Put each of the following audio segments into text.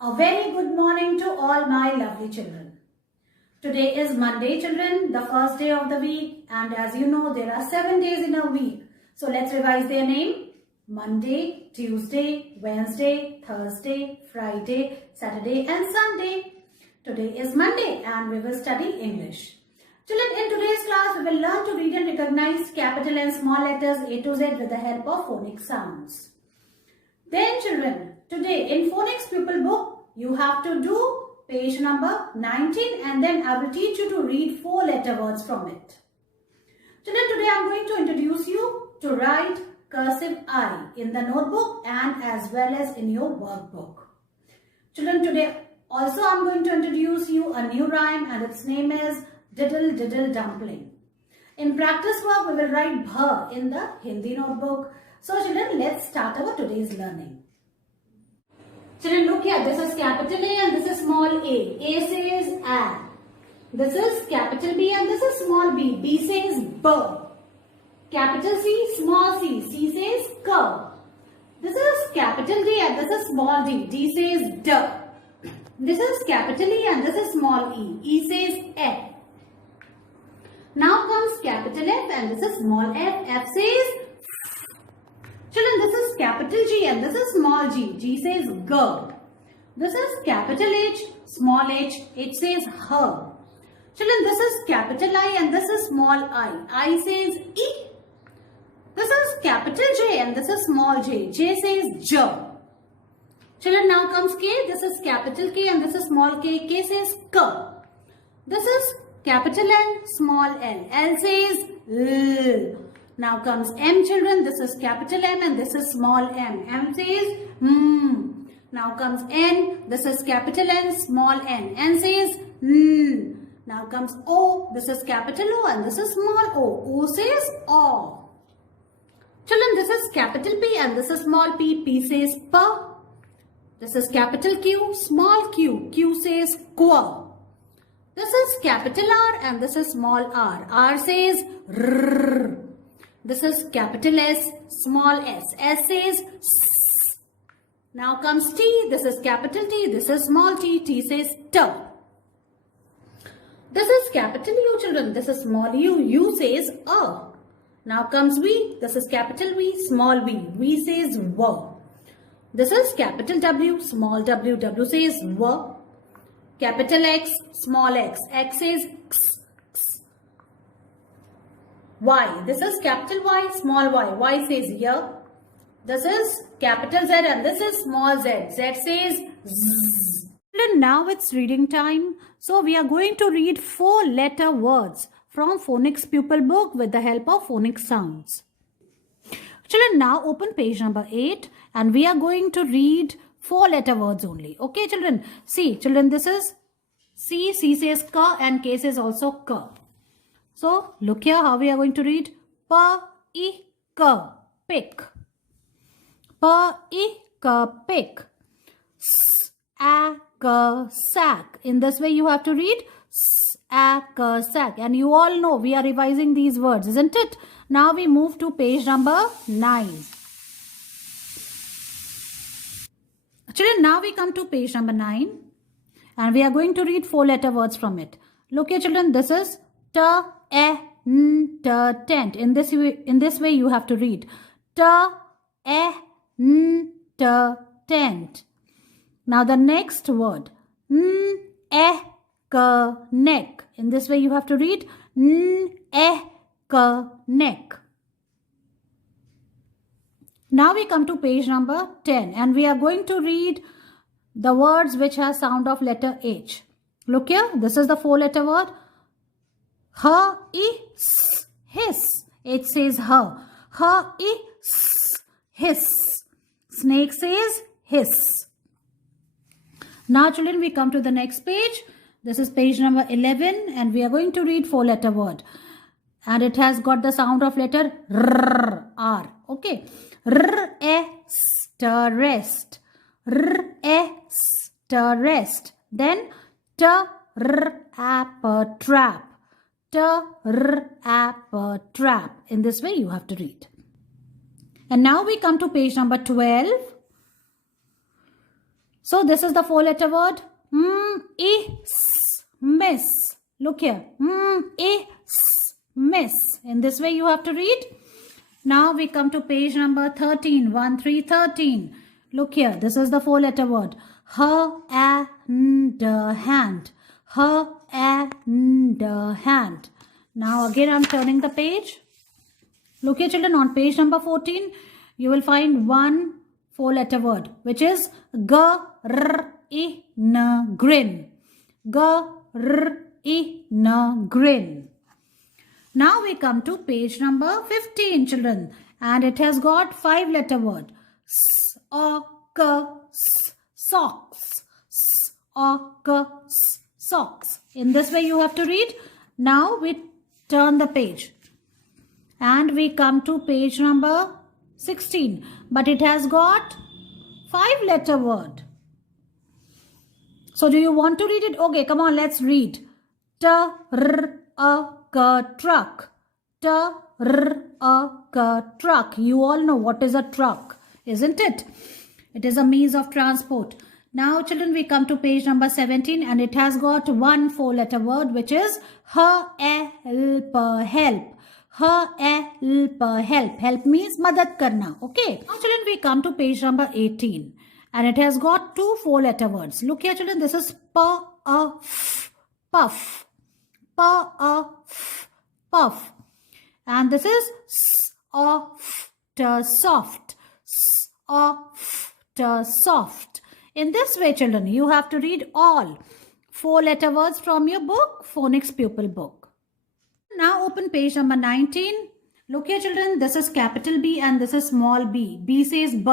A very good morning to all my lovely children. Today is Monday, children, the first day of the week, and as you know, there are 7 days in a week. So let's revise their name. Monday, Tuesday, Wednesday, Thursday, Friday, Saturday and Sunday. Today is Monday and we will study English. Children, in today's class, we will learn to read and recognize capital and small letters A to Z with the help of phonic sounds. Then children, today in phonics pupil book, you have to do page number 19 and then I will teach you to read 4-letter words from it. Children, today I am going to introduce you to write cursive I in the notebook and as well as in your workbook. Children, today also I am going to introduce you a new rhyme and its name is Diddle Diddle Dumpling. In practice work, we will write bh in the Hindi notebook. So children, let's start our today's learning. Children, look here. This is capital A and this is small a. A says A. This is capital B and this is small b. B says B. Capital C, small c. C says K. This is capital D and this is small d. D says D. This is capital E and this is small e. E says F. Now comes capital F and this is small f. F says Children, this is capital G and this is small g. G says G. This is capital H, small h. H says H. Children, this is capital I and this is small I. I says E. This is capital J and this is small j. J says J. Children, now comes K. This is capital K and this is small k. K says K. This is capital L, small l. L says L. Now comes M, children. This is capital M and this is small m. M says M. Now comes N. This is capital N, small n. N says N. Now comes O. This is capital O and this is small o. O says O. Children, this is capital P and this is small p. P says P. This is capital Q, small q. Q says Qu. This is capital R and this is small r. R says R. This is capital S, small s. S says S. Now comes T. This is capital T. This is small t. T says T. This is capital U, children. This is small u. U says A. Now comes V. This is capital V, small v. V says W. This is capital W, small w. W says W. Capital X, small x. X says X. Y. This is capital Y, small y. Y says Y. This is capital Z and this is small z. Z says Z. And now it's reading time. So we are going to read 4-letter words from Phonics Pupil Book with the help of phonic sounds. Children, now open page number 8 and we are going to read 4-letter words only. Okay, children. See, children, this is C. C says K and K says also K. So, look here how we are going to read. Pa, I, K, pick. Pa, I, K, pick. S, A, K, sack. In this way you have to read S, A, K, sack. And you all know we are revising these words, isn't it? Now we move to page number 9. Children, now we come to page number 9. And we are going to read 4-letter words from it. Look here, children. This is T, E, N, T, tent. In this way you have to read T, E, N, T, tent. Now the next word N, E, K, neck. In this way you have to read N, E, K, neck. Now we come to page number 10 and we are going to read the words which have sound of letter H. Look here. This is the 4-letter word. H, I, S, hiss. H says H. H, I, S, hiss. Snake says hiss. Now children, we come to the next page. This is page number 11 and we are going to read 4-letter word. And it has got the sound of letter R. R. Okay. R, E, st, rest. R, E, st, rest. Then T, R, ap, trap. T, R, ap, trap. In this way you have to read. And now we come to page number 12. So this is the four-letter word. Is, miss. Look here. Is, miss. In this way you have to read. Now we come to page number 13. 1, 3, 13. Look here. This is the four-letter word. Her and hand. Her and hand. Now again I'm turning the page. Look here children, on page number 14, you will find one four-letter word, which is grin. Grin. Now we come to page number 15 children, and it has got five-letter word. Socks. Socks. In this way you have to read. Now we turn the page. And we come to page number 16. But it has got five-letter word. So do you want to read it? Okay, come on, let's read. Truck. Truck. You all know what is a truck, isn't it? It is a means of transport. Now children, we come to page number 17, and it has got one four-letter word, which is help. Help means madad karna. Okay. Now children, we come to page number 18, and it has got two four-letter words. Look here children, this is puff. Puff. And this is soft. Soft. In this way children, you have to read all four-letter words from your book, Phonics Pupil book. Now open page number 19. Look here children, this is capital B and this is small b. B says B.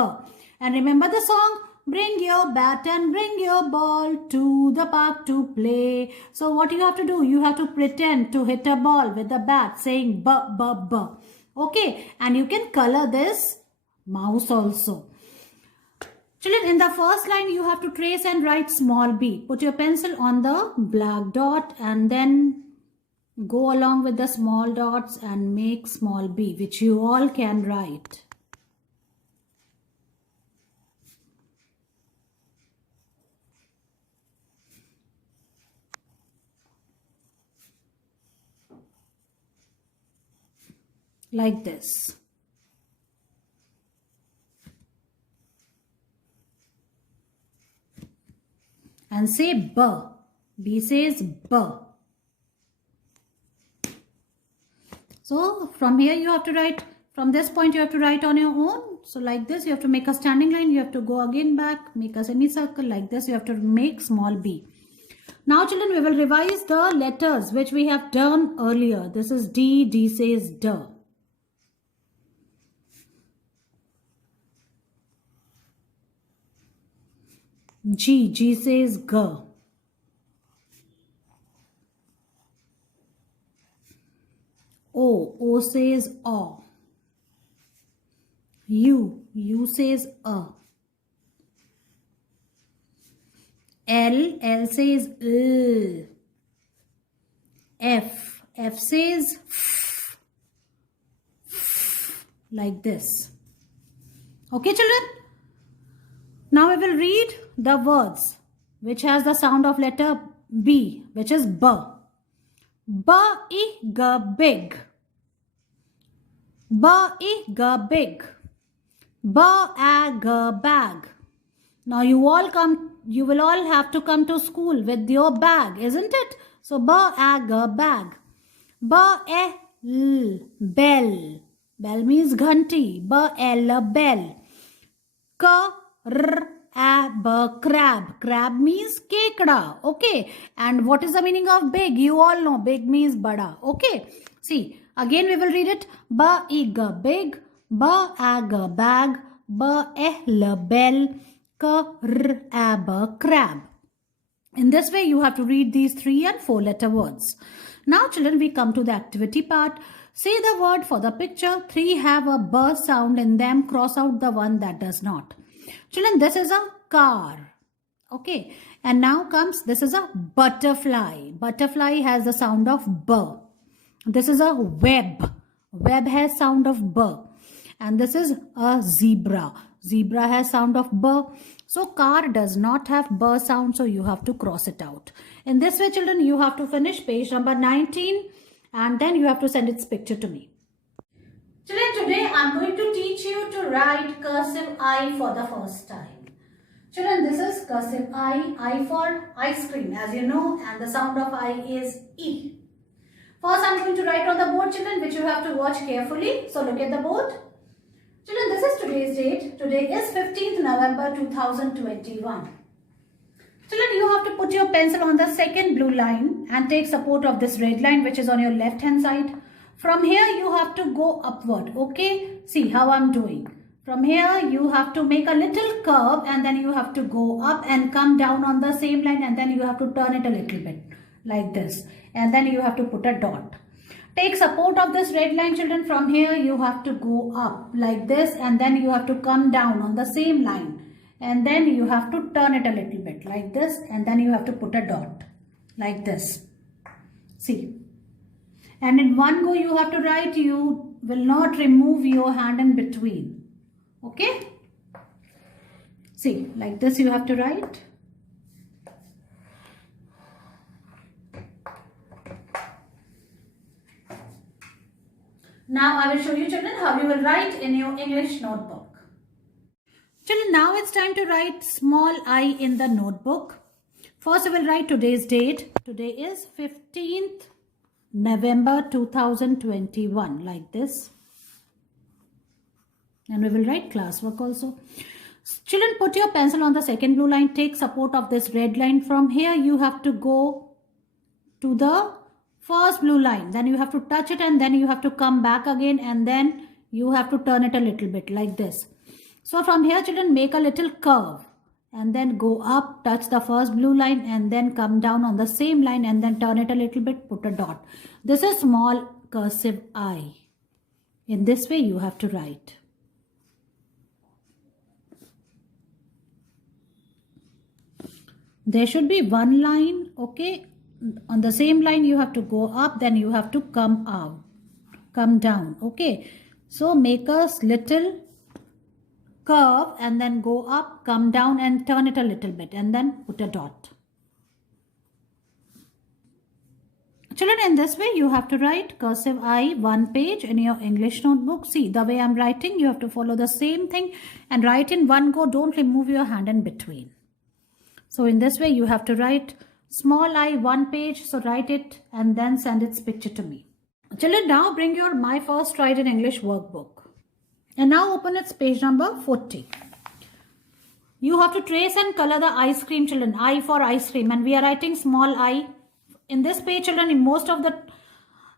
And remember the song, bring your bat and bring your ball to the park to play. So what you have to do, you have to pretend to hit a ball with the bat saying B. Okay, and you can color this mouse also. Children, in the first line you have to trace and write small b. Put your pencil on the black dot and then go along with the small dots and make small b, which you all can write. Like this. And say B. B says B. So from here you have to write, from this point you have to write on your own. So like this, you have to make a standing line, you have to go again back, make a semicircle. Like this, you have to make small b. Now children, we will revise the letters which we have done earlier. This is D, D says D. G, G says G. O, O says O. U, U says A. L, L says L. F, F says F. Like this. Okay children? Now we will read the words which has the sound of letter B, which is B. B-I-G, big. B-I-G, big. B-A-G, bag. Now you will all have to come to school with your bag, isn't it? So B-A-G, bag. B-E-L, bell. Bell means ghanti. B-L, bell. K-R-A-B, crab. Crab means kekda. Okay. And what is the meaning of big? You all know big means bada. Okay. See, again we will read it. B-I-G, big. B-A-G, bag. B-E-L, bell. K-R-A-B, crab. In this way, you have to read these 3 and 4 letter words. Now, children, we come to the activity part. Say the word for the picture. 3 have a B sound in them. Cross out the one that does not. Children, this is a car. Okay. And now comes, this is a butterfly. Butterfly has the sound of B. This is a web. Web has sound of B. And this is a zebra. Zebra has sound of B. So car does not have B sound, so you have to cross it out. In this way, children, you have to finish page number 19 and then you have to send its picture to me. Children, today I'm going to teach you to write cursive I for the first time. Children, this is cursive I for ice cream, as you know, and the sound of I is E. First, I'm going to write on the board, children, which you have to watch carefully. So look at the board. Children, this is today's date. Today is 15th November 2021. Children, you have to put your pencil on the second blue line and take support of this red line which is on your left hand side. From here, you have to go upward. Okay, see how I'm doing. From here, you have to make a little curve and then you have to go up and come down on the same line and then you have to turn it a little bit like this. And then you have to put a dot. Take support of this red line, children. From here, you have to go up like this and then you have to come down on the same line. And then you have to turn it a little bit like this and then you have to put a dot like this. See. And in one go, you have to write, you will not remove your hand in between. Okay? See, like this you have to write. Now I will show you, children, how you will write in your English notebook. Children, now it's time to write small I in the notebook. First, I will write today's date. Today is 15th November 2021, like this. And we will write classwork also. Children, put your pencil on the second blue line. Take support of this red line. From here, you have to go to the first blue line, then you have to touch it and then you have to come back again and then you have to turn it a little bit like this. So from here, children, make a little curve and then go up, touch the first blue line and then come down on the same line and then turn it a little bit, put a dot. This is small cursive I. In this way you have to write. There should be one line, okay? On the same line you have to go up, then you have to come down. Okay, so make a little curve and then go up, come down and turn it a little bit and then put a dot. Children, in this way you have to write cursive I one page in your English notebook. See, the way I'm writing, you have to follow the same thing and write in one go. Don't remove your hand in between. So in this way you have to write small I one page, so write it and then send its picture to me. Children, now bring your My First Write in English workbook. And now open its page number 40. You have to trace and color the ice cream, children. I for ice cream. And we are writing small I. In this page, children, in most of the,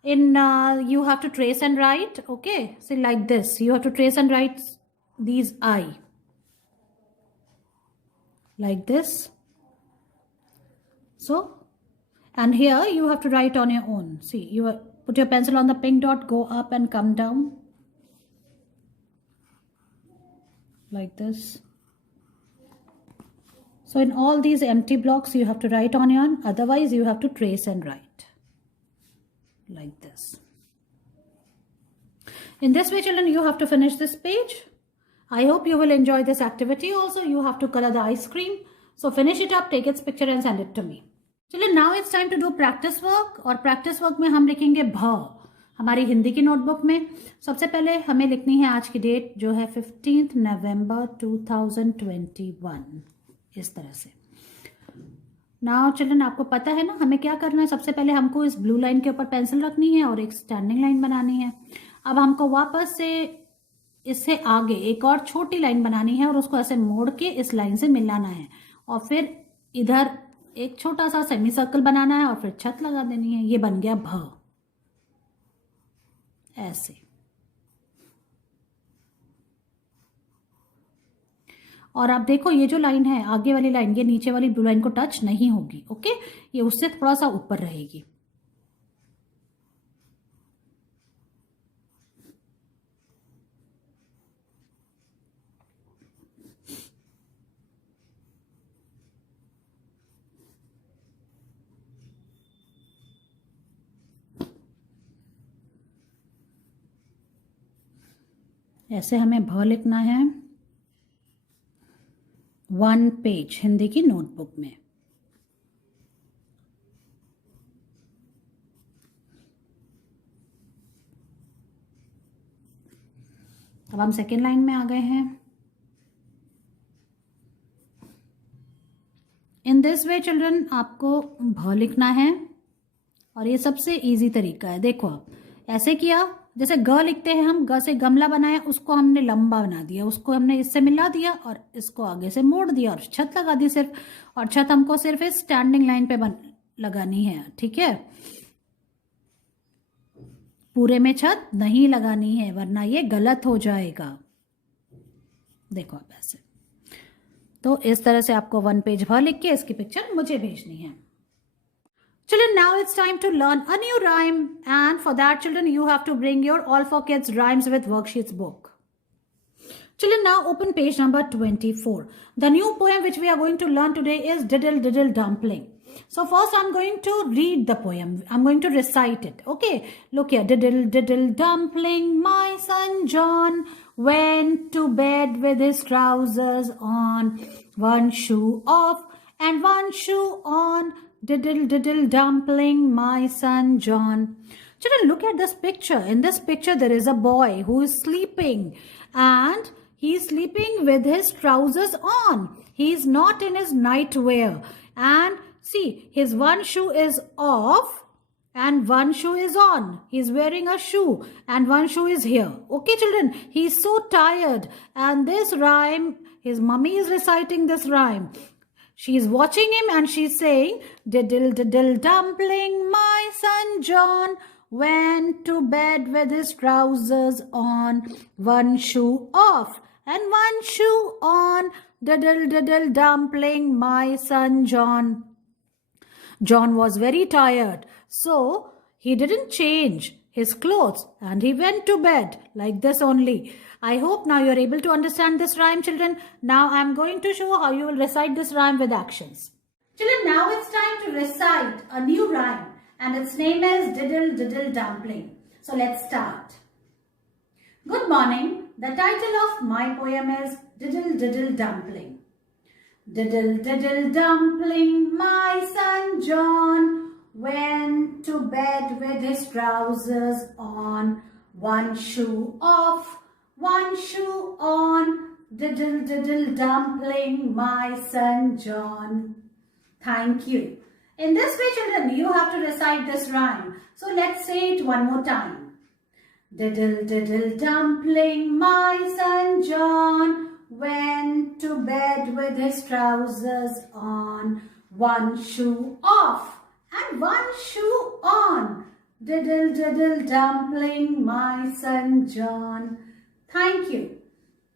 you have to trace and write. Okay, so like this. You have to trace and write these I. Like this. So, and here you have to write on your own. See, you put your pencil on the pink dot, go up and come down. Like this. So in all these empty blocks you have to write on your own. Otherwise you have to trace and write. Like this. In this way, children, you have to finish this page. I hope you will enjoy this activity also. You have to color the ice cream. So finish it up, take its picture and send it to me. चलिए now it's time to do practice work और practice work में हम लिखेंगे भ हमारी हिंदी की notebook में. सबसे पहले हमें लिखनी है आज की डेट जो है 15th November 2021 इस तरह से. नाउ चिल्ड्रन आपको पता है ना हमें क्या करना है. सबसे पहले हमको इस ब्लू लाइन के ऊपर पेंसिल रखनी है और एक स्टैंडिंग लाइन बनानी है. अब हमको वापस से इससे आगे एक और छोटी लाइन बनानी है और उसको ऐसे मोड़ के इस लाइन से मिलाना है और फिर इधर एक छोटा सा सेमी सर्कल बनाना है और फिर छत लगा देनी है. ये बन गया भ. ऐसे. और आप देखो ये जो लाइन है आगे वाली लाइन ये नीचे वाली ब्लू लाइन को टच नहीं होगी. ओके, ये उससे थोड़ा सा ऊपर रहेगी. ऐसे हमें भ लिखना है. 1 पेज हिंदी की नोटबुक में। अब हम सेकेंड लाइन में आ गए हैं। इन दिस वे चिल्ड्रन आपको भ लिखना है और ये सबसे इजी तरीका है। देखो आप ऐसे किया, जैसे ग लिखते हैं हम, ग से गमला बनाया, उसको हमने लंबा बना दिया, उसको हमने इससे मिला दिया और इसको आगे से मोड़ दिया और छत लगा दी सिर्फ। और छत हमको सिर्फ इस स्टैंडिंग लाइन पे लगानी है, ठीक है। पूरे में छत नहीं लगानी है वरना ये गलत हो जाएगा। देखो आप ऐसे, तो इस तरह से आपको 1 पेज भर लिख के इसकी पिक्चर मुझे भेजनी है। Children, now it's time to learn a new rhyme, and for that children you have to bring your All for Kids Rhymes with Worksheets book. Children, now open page number 24. The new poem which we are going to learn today is Diddle Diddle Dumpling. So first I'm going to read the poem. I'm going to recite it. Okay, look here. Diddle diddle dumpling, my son John went to bed with his trousers on, one shoe off and one shoe on. Diddle diddle dumpling, my son John. Children, look at this picture. In this picture there is a boy who is sleeping, and he is sleeping with his trousers on. He is not in his nightwear, and see, his one shoe is off and one shoe is on. He is wearing a shoe and one shoe is here. Okay children, he is so tired, and this rhyme, his mummy is reciting this rhyme. She is watching him and she is saying, diddle diddle dumpling, my son John went to bed with his trousers on, one shoe off and one shoe on. Diddle diddle dumpling, my son John. John was very tired, so he didn't change his clothes and he went to bed like this only. I hope now you are able to understand this rhyme, children. Now I am going to show how you will recite this rhyme with actions. Children, now it's time to recite a new rhyme, and its name is Diddle Diddle Dumpling. So let's start. Good morning. The title of my poem is Diddle Diddle Dumpling. Diddle diddle dumpling, my son John went to bed with his trousers on, one shoe off, one shoe on. Diddle diddle dumpling, my son John. Thank you. In this way children, you have to recite this rhyme. So let's say it one more time. Diddle diddle dumpling, my son John went to bed with his trousers on, one shoe off and one shoe on. Diddle diddle dumpling, my son John. Thank you.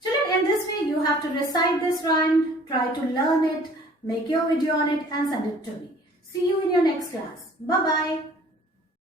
Children, in this way you have to recite this rhyme, try to learn it, make your video on it and send it to me. See you in your next class. Bye-bye.